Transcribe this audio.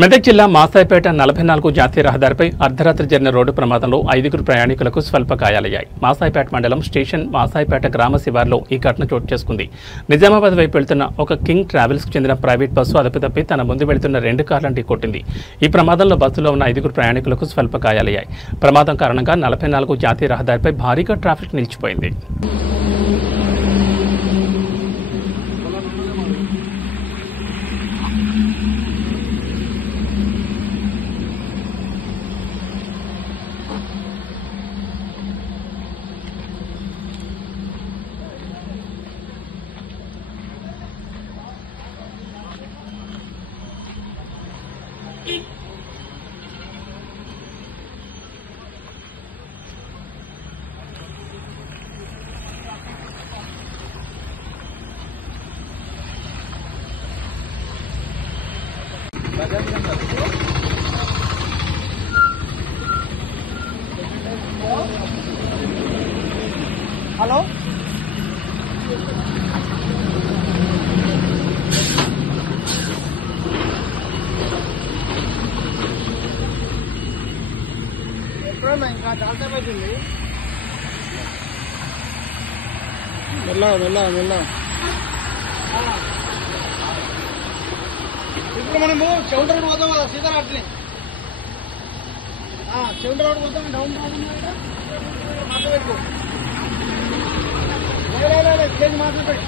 మెదక్ జిల్లా మాసాయిపేట 44 జాతీయ రహదారిపై అర్ధరాత్రి జరిగిన రోడ్డు ప్రమాదంలో 5 ప్రయాణికులకు స్వల్ప గాయాలయ్యాయి. మాసాయిపేట మండలం స్టేషన్ మాసాయిపేట గ్రామ శివార్లో ఈ ఘటన చోటు చేసుకుంది. నిజామాబాద్ వైపు వెళ్తున్న ఒక కింగ్ ట్రావెల్స్కు చెందిన ప్రైవేట్ బస్సు అదుపు తప్పి తన ముందు వెళ్తున్న 2 కార్లను ఢీకొట్టింది. ఈ ప్రమాదంలో బస్సులో ఉన్న 5 ప్రయాణికులకు స్వల్ప గాయాలయ్యాయి. ప్రమాదం కారణంగా 44 జాతీయ రహదారిపై భారీగా ట్రాఫిక్ నిలిచిపోయింది. హలో ఎప్పుడన్నా ఇంకా చాలా టైం అవుతుంది. మెల్ల ఇప్పుడు మనము చెవుంట రోడ్ పోతాం కదా, సీతారా అట్లే చెవుంట రోడ్ పోతాం. డౌన్ రోడ్ మాట్లాడుకో, స్టేజ్ మాట్లాడు.